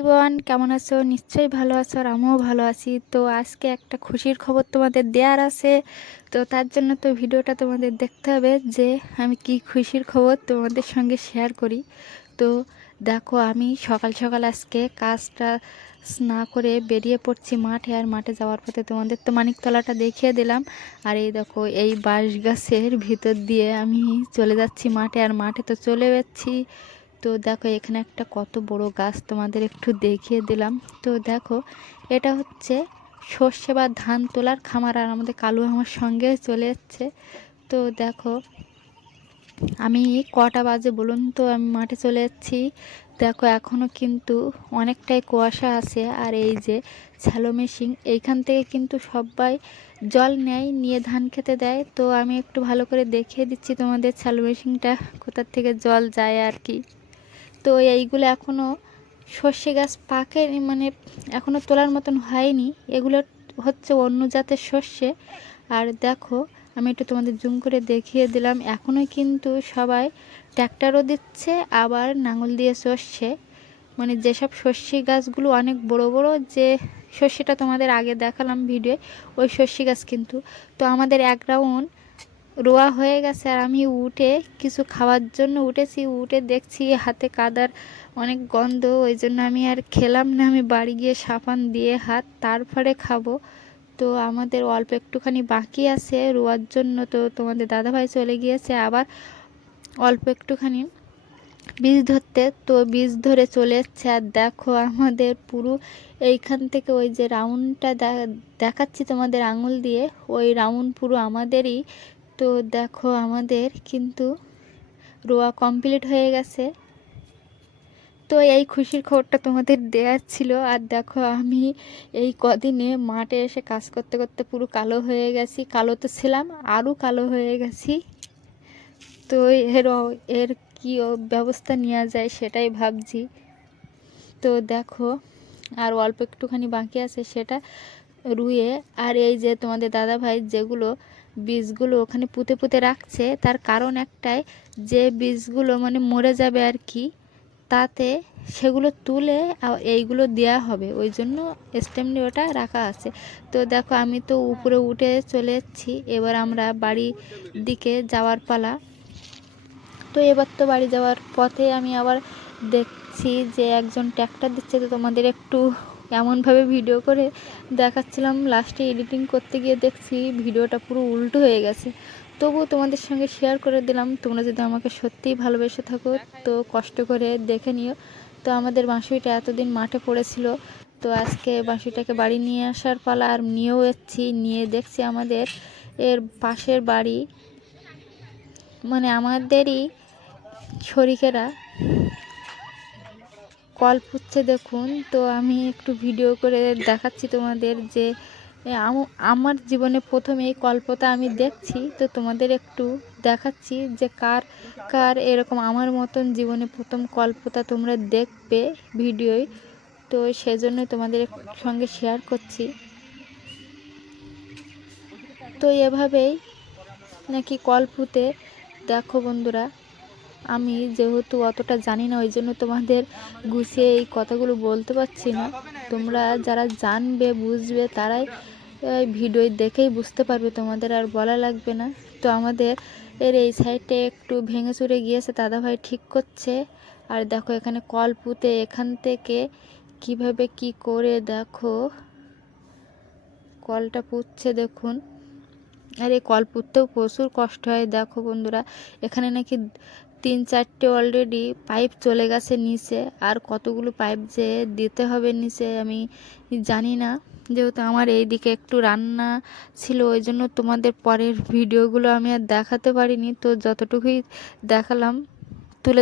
Everyone, কেমন আছো? নিশ্চয়ই ভালো আছো আর আমিও ভালো আছি। তো আজকে একটা খুশির খবর তোমাদের দেওয়ার আছে। তো তার জন্য তো ভিডিওটা তোমাদের দেখতে হবে যে আমি কি খুশির খবর তোমাদের সঙ্গে শেয়ার করি। তো দেখো, আমি সকাল সকাল আজকে কাজটা না করে বেরিয়ে পড়ছি মাঠে। আর মাঠে যাওয়ার পথে তোমাদের তো মানিকতলাটা দেখিয়ে দিলাম। আর এই দেখো, এই বাঁশ গাছের ভিতর দিয়ে আমি চলে যাচ্ছি মাঠে। আর মাঠে তো চলে যাচ্ছি। তো দেখো, এখানে একটা কত বড় গাছ তোমাদের একটু দেখিয়ে দিলাম। তো দেখো, এটা হচ্ছে সর্ষে বা ধান তোলার খামার। আর আমাদের কালু আমার সঙ্গে চলে যাচ্ছে। তো দেখো, আমি কটা বাজে বলুন তো আমি মাঠে চলে যাচ্ছি। দেখো, এখনও কিন্তু অনেকটাই কুয়াশা আছে। আর এই যে শ্যালো মেশিন, এইখান থেকে কিন্তু সবাই জল নেয়, নিয়ে ধান খেতে দেয়। তো আমি একটু ভালো করে দেখিয়ে দিচ্ছি তোমাদের শ্যালো মেশিনটা কোথার থেকে জল যায় আর কি। তো এইগুলো এখনও সর্ষে গাছ পাকেনি, মানে এখনও তোলার মতন হয়নি। এগুলো হচ্ছে অন্য জাতের সর্ষে। আর দেখো, আমি একটু তোমাদের জুম করে দেখিয়ে দিলাম। এখনও কিন্তু সবাই ট্র্যাক্টরও দিচ্ছে, আবার লাঙল দিয়ে সর্ষে, মানে যেসব সর্ষে গাছগুলো অনেক বড় বড়, যে সর্ষেটা তোমাদের আগে দেখালাম ভিডিও, ওই সর্ষে গাছ কিন্তু। তো আমাদের এক রাউন্ড রোয়া হয়ে গেছে। আর আমি উঠে কিছু খাওয়ার জন্য উঠেছি, উঠে দেখছি হাতে কাদার অনেক গন্ধ। ওই জন্য আমি আর খেলাম না, আমি বাড়ি গিয়ে সাবান দিয়ে হাত তারপরে খাবো। তো আমাদের অল্প একটুখানি বাকি আছে রোয়ার জন্য। তো তোমাদের দাদাভাই চলে গিয়েছে আবার অল্প একটুখানি বীজ ধরতে। তো বীজ ধরে চলে যাচ্ছে। আর দেখো, আমাদের পুরো এইখান থেকে ওই যে রাউন্ডটা দেখাচ্ছি তোমাদের আঙুল দিয়ে, ওই রাউন্ড পুরো আমাদেরই। তো দেখো, আমাদের কিন্তু রোয়া কমপ্লিট হয়ে গেছে। তো এই খুশির খবরটা তোমাদের দেওয়ার ছিল। আর দেখো, আমি এই কদিনে মাঠে এসে কাজ করতে করতে পুরো কালো হয়ে গেছি। কালো তো ছিলাম, আরও কালো হয়ে গেছি। তো এর কি ব্যবস্থা নেওয়া যায় সেটাই ভাবছি। তো দেখো, আর অল্প একটুখানি বাকি আছে সেটা রুয়ে। আর এই যে তোমাদের দাদাভাই যেগুলো বীজগুলো ওখানে পুঁতে পুঁতে রাখছে, তার কারণ একটাই, যে বীজগুলো মানে মরে যাবে আর কি, তাতে সেগুলো তুলে এইগুলো দেয়া হবে, ওই জন্য স্টেমনি ওটা রাখা আছে। তো দেখো, আমি তো উপরে উঠে চলে যাচ্ছি। এবার আমরা বাড়ির দিকে যাওয়ার পালা। তো এবার তো বাড়ি যাওয়ার পথে আমি আবার দেখছি যে একজন ট্র্যাক্টর দিচ্ছে। তো তোমাদের একটু এমনভাবে ভিডিও করে দেখাচ্ছিলাম, লাস্টে এডিটিং করতে গিয়ে দেখছি ভিডিওটা পুরো উল্টো হয়ে গেছে। তবুও তোমাদের সঙ্গে শেয়ার করে দিলাম। তোমরা যদি আমাকে সত্যিই ভালোবেসে থাকো তো কষ্ট করে দেখে নিও। তো আমাদের বাঁশুড়িটা এতদিন মাঠে পড়েছিল। তো আজকে বাঁশুড়িটাকে বাড়ি নিয়ে আসার পালা। আর নিয়েও এসেছি, নিয়ে দেখছি আমাদের এর পাশের বাড়ি, মানে আমাদেরই শরিকেরা কল পুচ্ছে দেখুন। তো আমি একটু ভিডিও করে দেখাচ্ছি তোমাদের যে আমার জীবনে প্রথম এই কল্পটা আমি দেখছি। তো তোমাদের একটু দেখাচ্ছি যে কার কার এরকম আমার মতন জীবনে প্রথম কল্পটা তোমরা দেখবে ভিডিওয়। তো সেজন্য তোমাদের সঙ্গে শেয়ার করছি। তো এভাবেই নাকি কল্পতে। দেখো বন্ধুরা, আমি যেহেতু অতটা জানি না, ওই জন্য তোমাদের গুছিয়ে এই কথাগুলো বলতে পারছি না। তোমরা যারা জানবে বুঝবে তারাই ভিডিও দেখেই বুঝতে পারবে, তোমাদের আর বলা লাগবে না। তো আমাদের এই সাইডে একটু ভেঙে চুরে গিয়েছে, দাদাভাই ঠিক করছে। আর দেখো, এখানে কল পুঁতে এখান থেকে কিভাবে কি করে দেখো কলটা পুঁতছে দেখুন। আর এই কল পুঁততেও প্রচুর কষ্ট হয়। দেখো বন্ধুরা, এখানে নাকি 3-4টে অলরেডি পাইপ চলে গেছে নিচে। আর কতগুলো পাইপ যে দিতে হবে নিচে আমি জানি না। যেহেতু আমার এই দিকে একটু রান্না ছিল, ওই জন্য তোমাদের পরের ভিডিওগুলো আমি আর দেখাতে পারিনি। তো যতটুকুই দেখালাম তুলে